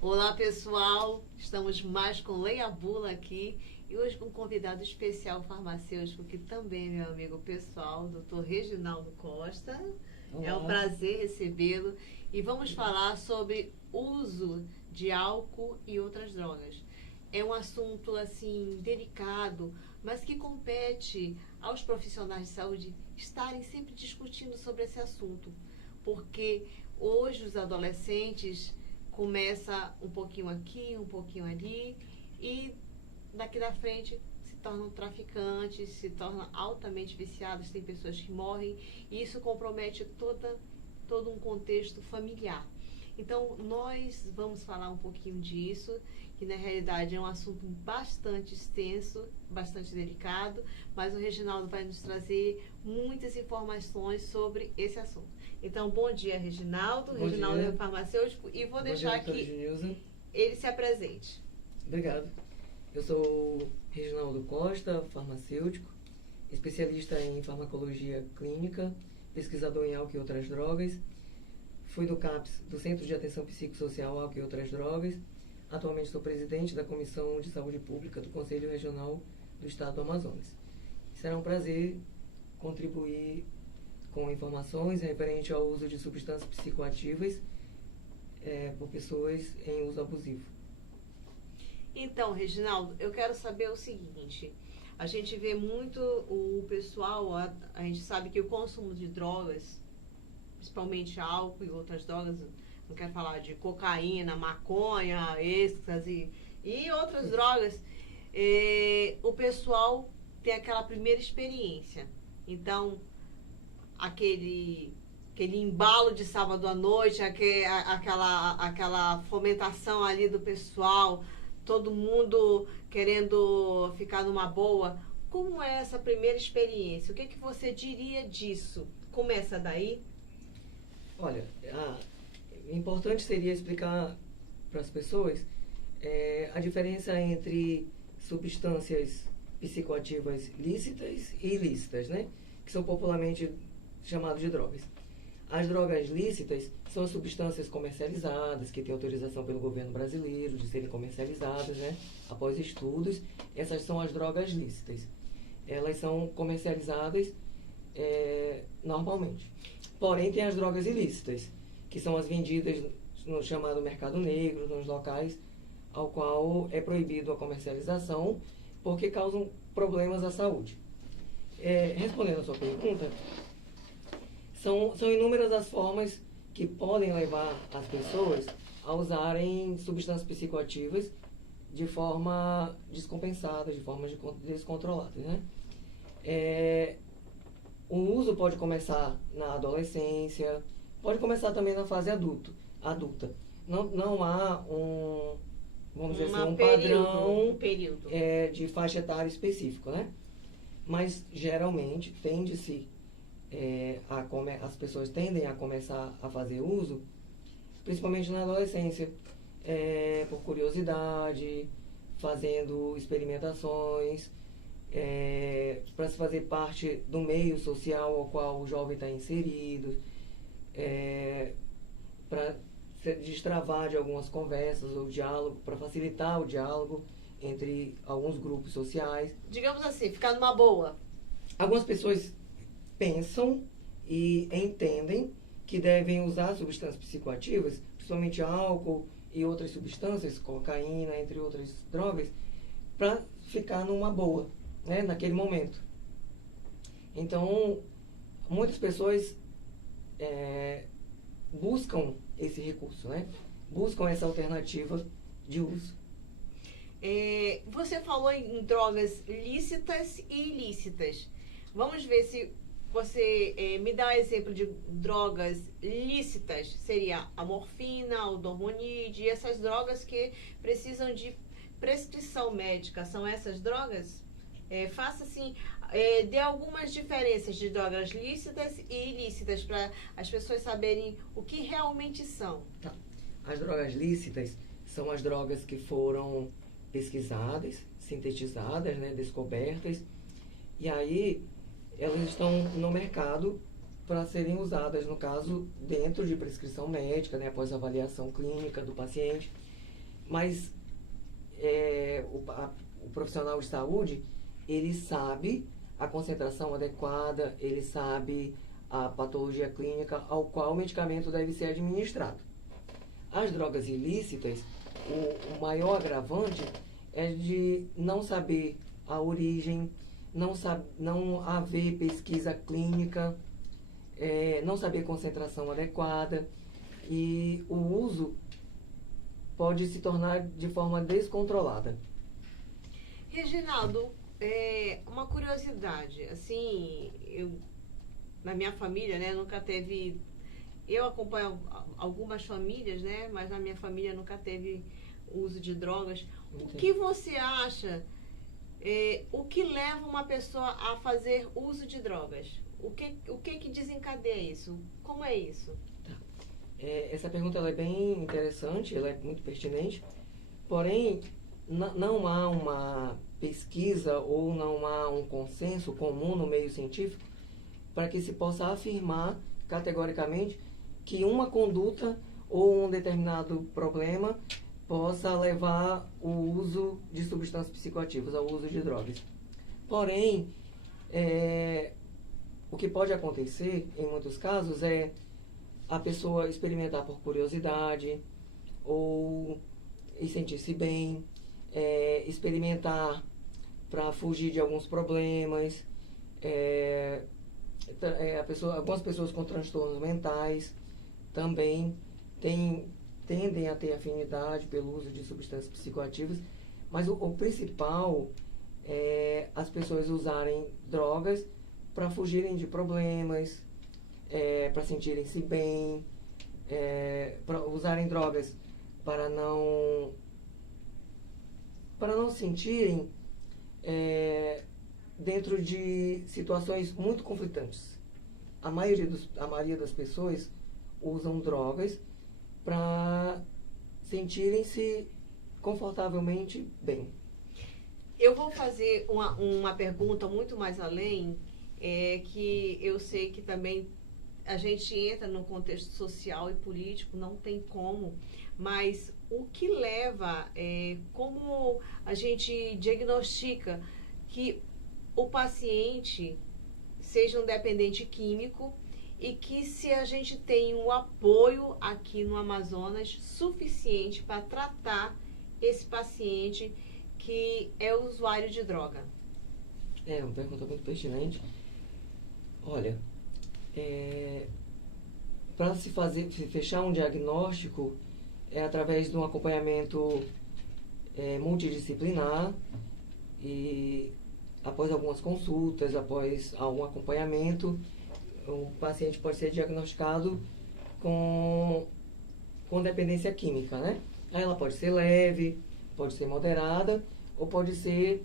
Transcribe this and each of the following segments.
Olá pessoal, estamos mais com Leia Bula aqui e hoje com um convidado especial farmacêutico que também é meu amigo pessoal, Dr. Reginaldo Costa. Olá. É um prazer recebê-lo e vamos falar sobre uso de álcool e outras drogas. É um assunto assim delicado, mas que compete aos profissionais de saúde estarem sempre discutindo sobre esse assunto, porque hoje os adolescentes começa um pouquinho aqui, um pouquinho ali, e daqui da frente se tornam traficantes, se tornam altamente viciados, tem pessoas que morrem, e isso compromete todo um contexto familiar. Então, nós vamos falar um pouquinho disso, que na realidade é um assunto bastante extenso, bastante delicado, mas o Reginaldo vai nos trazer muitas informações sobre esse assunto. Então, bom dia, Reginaldo. Bom Reginaldo dia. É farmacêutico e vou deixar que ele se apresente. Obrigado. Eu sou o Reginaldo Costa, farmacêutico, especialista em farmacologia clínica, pesquisador em álcool e outras drogas. Fui do CAPS, do Centro de Atenção Psicossocial Álcool e Outras Drogas. Atualmente sou presidente da Comissão de Saúde Pública do Conselho Regional do Estado do Amazonas. Será um prazer contribuir com informações referente ao uso de substâncias psicoativas por pessoas em uso abusivo. Então, Reginaldo, eu quero saber o seguinte. A gente vê muito o pessoal, a gente sabe que o consumo de drogas, principalmente álcool e outras drogas, não quero falar de cocaína, maconha, êxtase e outras drogas, o pessoal tem aquela primeira experiência. Então, aquele embalo de sábado à noite, aquela fomentação ali do pessoal, todo mundo querendo ficar numa boa. Como é essa primeira experiência? O que você diria disso? Começa daí? Olha, importante seria explicar para as pessoas a diferença entre substâncias psicoativas lícitas e ilícitas, né? Que são popularmente chamadas de drogas. As drogas lícitas são substâncias comercializadas, que têm autorização pelo governo brasileiro de serem comercializadas, né? Após estudos, essas são as drogas lícitas. Elas são comercializadas normalmente. Porém, tem as drogas ilícitas, que são as vendidas no chamado mercado negro, nos locais ao qual é proibido a comercialização, porque causam problemas à saúde. Respondendo a sua pergunta, são inúmeras as formas que podem levar as pessoas a usarem substâncias psicoativas de forma descompensada, de forma descontrolada, né? O uso pode começar na adolescência, pode começar também na fase adulta. Não há vamos dizer assim, padrão de faixa etária específico, né? Mas geralmente tende-se as pessoas tendem a começar a fazer uso, principalmente na adolescência, por curiosidade, fazendo experimentações, para se fazer parte do meio social ao qual o jovem está inserido, para se destravar de algumas conversas ou diálogo, para facilitar o diálogo entre alguns grupos sociais. Digamos assim, ficar numa boa. Algumas pessoas pensam e entendem que devem usar substâncias psicoativas, principalmente álcool e outras substâncias, cocaína, entre outras drogas, para ficar numa boa, né, naquele momento. Então, muitas pessoas buscam esse recurso, né? Buscam essa alternativa de uso. Você falou em drogas lícitas e ilícitas. Vamos ver se você me dá um exemplo de drogas lícitas. Seria a morfina, o dormonide, essas drogas que precisam de prescrição médica. São essas drogas? Faça assim, dê algumas diferenças de drogas lícitas e ilícitas para as pessoas saberem o que realmente são. Tá. As drogas lícitas são as drogas que foram pesquisadas, sintetizadas, né, descobertas, E aí, elas estão no mercado para serem usadas, no caso, dentro de prescrição médica, né, após avaliação clínica do paciente. Mas o profissional de saúde, ele sabe a concentração adequada, ele sabe a patologia clínica ao qual o medicamento deve ser administrado. As drogas ilícitas, o maior agravante é de não saber a origem, não haver pesquisa clínica, não saber concentração adequada, e o uso pode se tornar de forma descontrolada. Reginaldo, uma curiosidade, assim, na minha família, né, nunca teve... Eu acompanho algumas famílias, né, mas na minha família nunca teve uso de drogas. O que você acha, o que leva uma pessoa a fazer uso de drogas? O que desencadeia isso? Como é isso? Essa pergunta ela é bem interessante, ela é muito pertinente, porém, não há uma pesquisa ou não há um consenso comum no meio científico para que se possa afirmar categoricamente que uma conduta ou um determinado problema possa levar o uso de substâncias psicoativas, ao uso de drogas. Porém, o que pode acontecer, em muitos casos, é a pessoa experimentar por curiosidade ou sentir-se bem, experimentar para fugir de alguns problemas, algumas pessoas com transtornos mentais também tendem a ter afinidade pelo uso de substâncias psicoativas, mas o principal é as pessoas usarem drogas para fugirem de problemas, para sentirem-se bem, para usarem drogas para não sentirem dentro de situações muito conflitantes. A maioria das pessoas usam drogas para sentirem-se confortavelmente bem. Eu vou fazer uma pergunta muito mais além, que eu sei que também a gente entra no contexto social e político, não tem como, mas o que leva, como a gente diagnostica que o paciente seja um dependente químico e que se a gente tem um apoio aqui no Amazonas suficiente para tratar esse paciente que é usuário de droga? Uma pergunta muito pertinente. Olha, para se fechar um diagnóstico através de um acompanhamento multidisciplinar e após algumas consultas, após algum acompanhamento, o paciente pode ser diagnosticado com dependência química, né? Ela pode ser leve, pode ser moderada ou pode ser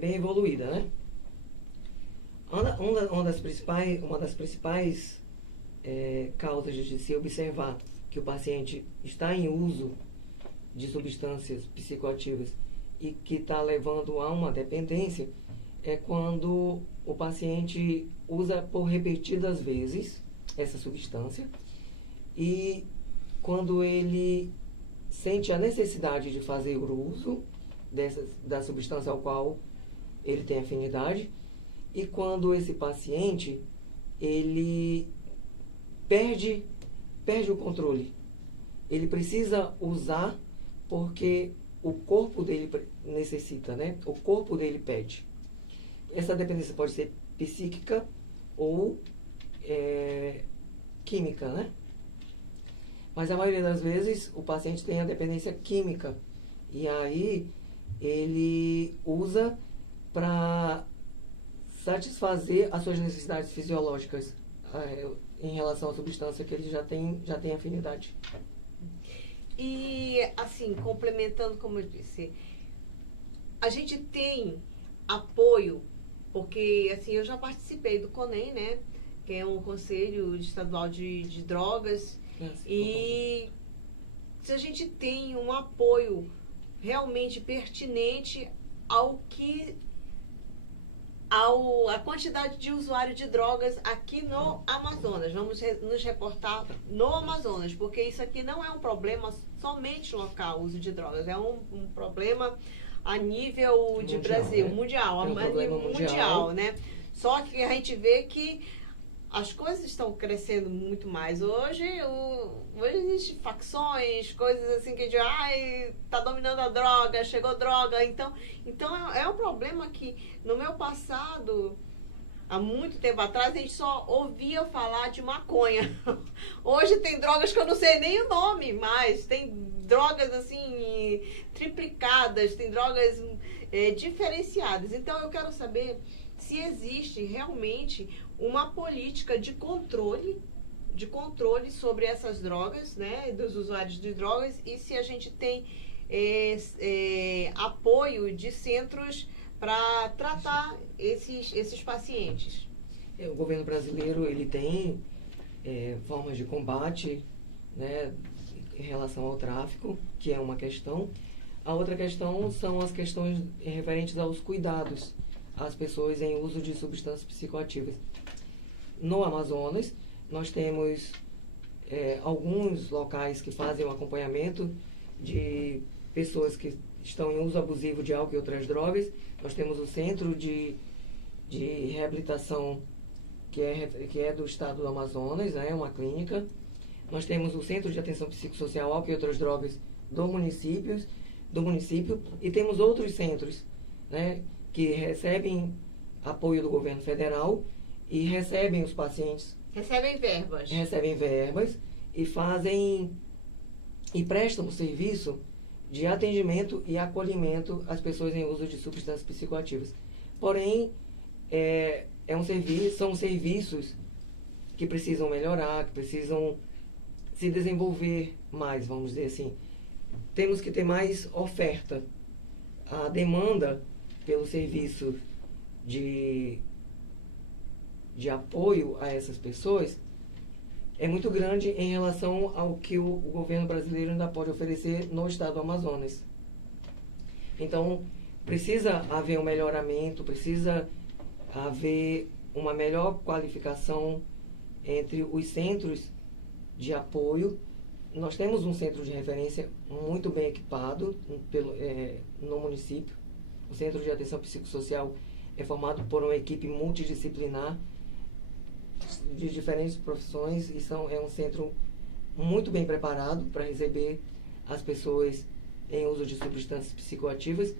bem evoluída, né? Uma das principais causas de se observar que o paciente está em uso de substâncias psicoativas e que está levando a uma dependência é quando o paciente usa por repetidas vezes essa substância e quando ele sente a necessidade de fazer o uso da substância ao qual ele tem afinidade e quando esse paciente ele perde o controle. Ele precisa usar porque o corpo dele necessita, né? O corpo dele pede. Essa dependência pode ser psíquica ou química, né? Mas a maioria das vezes o paciente tem a dependência química. E aí ele usa para satisfazer as suas necessidades fisiológicas em relação à substância que ele já tem afinidade. E, assim, complementando, como eu disse, a gente tem apoio, porque, assim, eu já participei do CONEM, né? Que é um Conselho Estadual de Drogas. E se a gente tem um apoio realmente pertinente ao que a quantidade de usuários de drogas aqui no Amazonas. Vamos nos reportar no Amazonas, porque isso aqui não é um problema somente local, o uso de drogas. É um problema a nível de mundial, Brasil, né? mundial, a nível mundial, né? Só que a gente vê que as coisas estão crescendo muito mais. Hoje existem facções, coisas assim que tá dominando a droga, chegou droga. Então é um problema que no meu passado, há muito tempo atrás, a gente só ouvia falar de maconha. Hoje tem drogas que eu não sei nem o nome mais. Tem drogas assim triplicadas, tem drogas diferenciadas. Então eu quero saber se existe realmente uma política de controle sobre essas drogas, né, dos usuários de drogas, e se a gente tem apoio de centros para tratar esses pacientes. O governo brasileiro, ele tem formas de combate, né, em relação ao tráfico, que é uma questão. A outra questão são as questões referentes aos cuidados às pessoas em uso de substâncias psicoativas. No Amazonas, nós temos alguns locais que fazem o acompanhamento de pessoas que estão em uso abusivo de álcool e outras drogas. Nós temos o Centro de Reabilitação, que é do estado do Amazonas, né, uma clínica. Nós temos o Centro de Atenção Psicossocial, Álcool e Outras Drogas do município, e temos outros centros, né, que recebem apoio do governo federal e recebem os pacientes. Recebem verbas. Recebem verbas e prestam o serviço de atendimento e acolhimento às pessoas em uso de substâncias psicoativas. Porém, são serviços que precisam melhorar, que precisam se desenvolver mais, vamos dizer assim. Temos que ter mais oferta. A demanda pelo serviço de apoio a essas pessoas é muito grande em relação ao que o governo brasileiro ainda pode oferecer no estado do Amazonas. Então, precisa haver um melhoramento, precisa haver uma melhor qualificação entre os centros de apoio. Nós temos um centro de referência muito bem equipado no município. O Centro de Atenção Psicossocial é formado por uma equipe multidisciplinar de diferentes profissões e é um centro muito bem preparado para receber as pessoas em uso de substâncias psicoativas,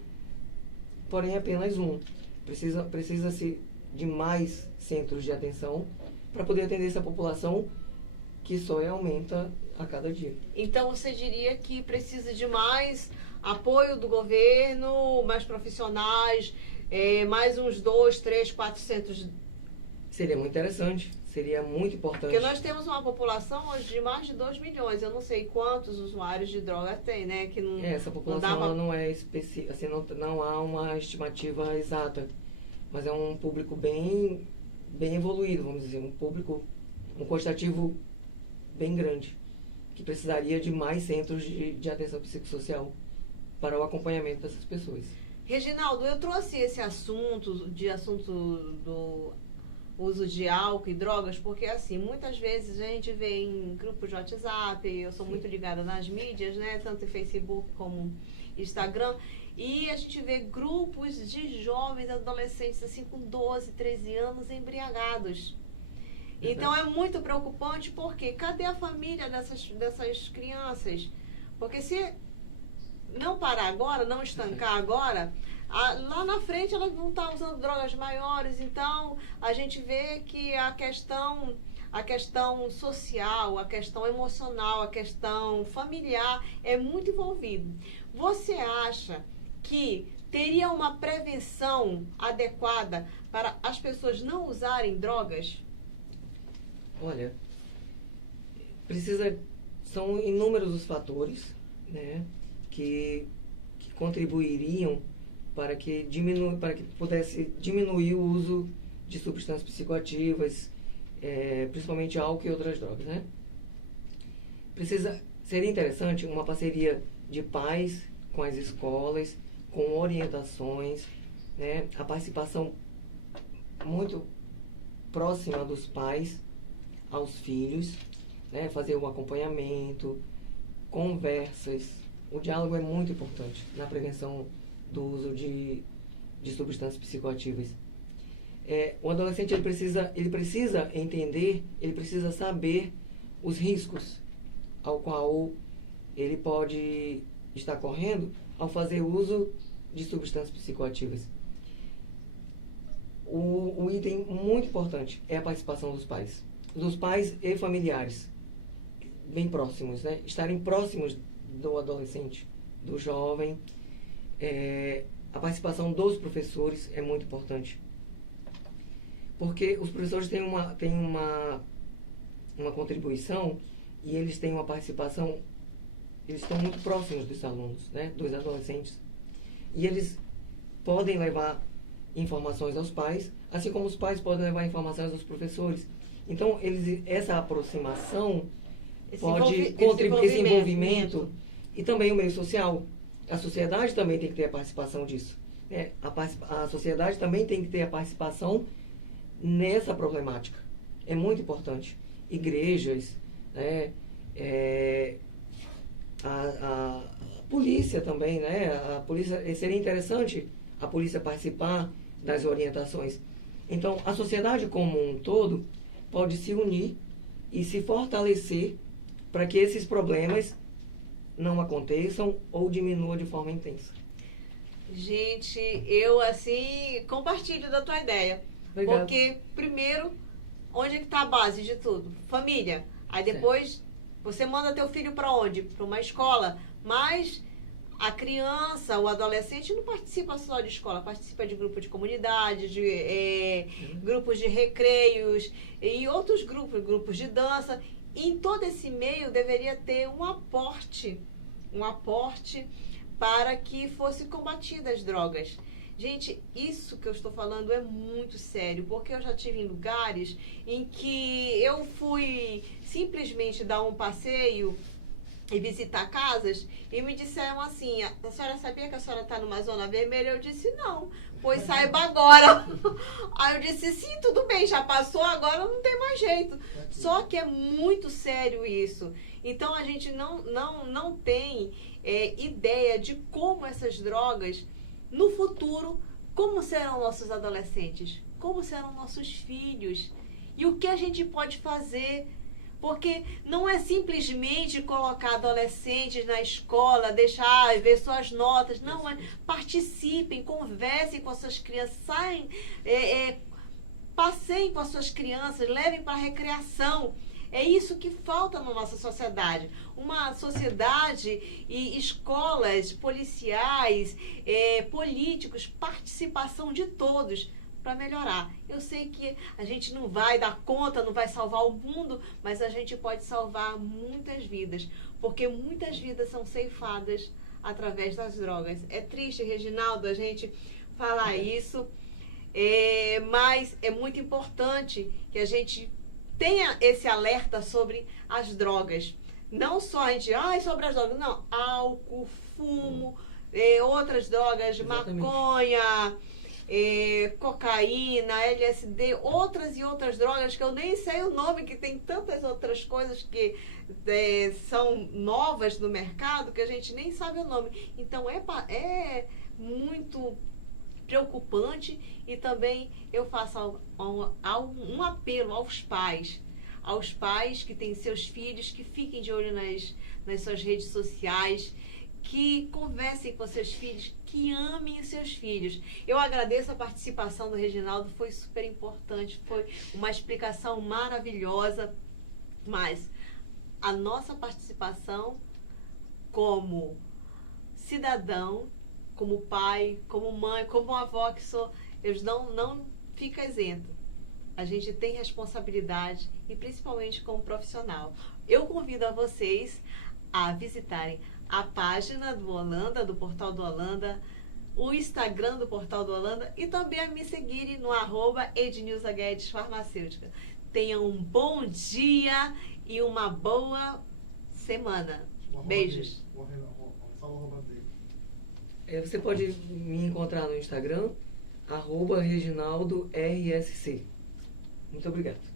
porém apenas um. Precisa-se de mais centros de atenção para poder atender essa população que só aumenta a cada dia. Então você diria que precisa de mais apoio do governo, mais profissionais, mais uns 2, 3, 4 centros. Seria muito interessante, seria muito importante. Porque nós temos uma população hoje de mais de 2 milhões. Eu não sei quantos usuários de droga tem, né? Que não, essa população não é específica, assim, não há uma estimativa exata. Mas é um público bem evoluído, vamos dizer, um quantitativo bem grande, que precisaria de mais centros de atenção psicossocial para o acompanhamento dessas pessoas. Reginaldo, eu trouxe esse assunto do uso de álcool e drogas, porque assim, muitas vezes a gente vê em grupos de WhatsApp, eu sou muito ligada nas mídias, né, tanto em Facebook como Instagram, e a gente vê grupos de jovens, adolescentes, assim, com 12, 13 anos, embriagados. Então é muito preocupante, porque cadê a família dessas crianças? Porque se não parar agora, não estancar agora, lá na frente elas vão estar usando drogas maiores. Então a gente vê que a questão social, a questão emocional, a questão familiar é muito envolvida. Você acha que teria uma prevenção adequada para as pessoas não usarem drogas? Olha, são inúmeros os fatores, né, que contribuiriam para que pudesse diminuir o uso de substâncias psicoativas, principalmente álcool e outras drogas, né? Seria interessante uma parceria de pais com as escolas, com orientações, né, a participação muito próxima dos pais aos filhos, né? Fazer um acompanhamento, conversas. O diálogo é muito importante na prevenção do uso de substâncias psicoativas. O adolescente ele precisa entender, ele precisa saber os riscos ao qual ele pode estar correndo ao fazer uso de substâncias psicoativas. O item muito importante é a participação dos pais e familiares, bem próximos, né? Estarem próximos do adolescente, do jovem. A participação dos professores é muito importante, porque os professores têm uma contribuição e eles têm uma participação, eles estão muito próximos dos alunos, né? Dos adolescentes, e eles podem levar informações aos pais, assim como os pais podem levar informações aos professores. Então, essa aproximação pode contribuir, esse envolvimento, e também o meio social. A sociedade também tem que ter a participação disso, né? A sociedade também tem que ter a participação nessa problemática. É muito importante. Igrejas, né? A polícia também, né? A polícia, seria interessante a polícia participar das orientações. Então, a sociedade como um todo pode se unir e se fortalecer para que esses problemas não aconteçam ou diminuam de forma intensa. Gente, eu assim compartilho da tua ideia. Obrigada. Porque primeiro, onde é que está a base de tudo? Família. Aí depois você manda teu filho para onde? Para uma escola. Mas a criança, o adolescente não participa só de escola, participa de grupo de comunidade, de grupos de recreios e outros grupos de dança. Em todo esse meio deveria ter um aporte para que fosse combatida as drogas. Gente, isso que eu estou falando é muito sério, porque eu já tive em lugares em que eu fui simplesmente dar um passeio e visitar casas e me disseram assim: a senhora sabia que a senhora está numa zona vermelha? Eu disse: não, pois saiba agora. Aí eu disse: sim, tudo bem, já passou, agora não tem mais jeito. Só que é muito sério isso. Então a gente não tem ideia de como essas drogas, no futuro, como serão nossos adolescentes, como serão nossos filhos e o que a gente pode fazer. Porque não é simplesmente colocar adolescentes na escola, deixar ver suas notas. Não, participem, conversem com as suas crianças, passeiem com as suas crianças, levem para a recreação. É isso que falta na nossa sociedade. Uma sociedade e escolas, policiais, políticos, participação de todos para melhorar. Eu sei que a gente não vai dar conta, não vai salvar o mundo, mas a gente pode salvar muitas vidas, porque muitas vidas são ceifadas através das drogas. É triste, Reginaldo, a gente falar isso, mas é muito importante que a gente tenha esse alerta sobre as drogas. Não só a gente, sobre as drogas, não, álcool, fumo, outras drogas, exatamente. Maconha, cocaína, LSD, outras e outras drogas que eu nem sei o nome, que tem tantas outras coisas que são novas no mercado que a gente nem sabe o nome. Então é muito preocupante, e também eu faço um apelo aos pais que têm seus filhos, que fiquem de olho nas suas redes sociais, que conversem com seus filhos, que amem os seus filhos. Eu agradeço a participação do Reginaldo, foi super importante, foi uma explicação maravilhosa, mas a nossa participação como cidadão, como pai, como mãe, como avó que sou, eu não fica isento. A gente tem responsabilidade, e principalmente como profissional. Eu convido a vocês a visitarem a página do Holanda, do Portal do Holanda, o Instagram do Portal do Holanda, e também a me seguirem no @ednilzaguedes farmacêutica. Tenham um bom dia e uma boa semana. Beijos. Você pode me encontrar no Instagram, @reginaldorsc. Muito obrigado.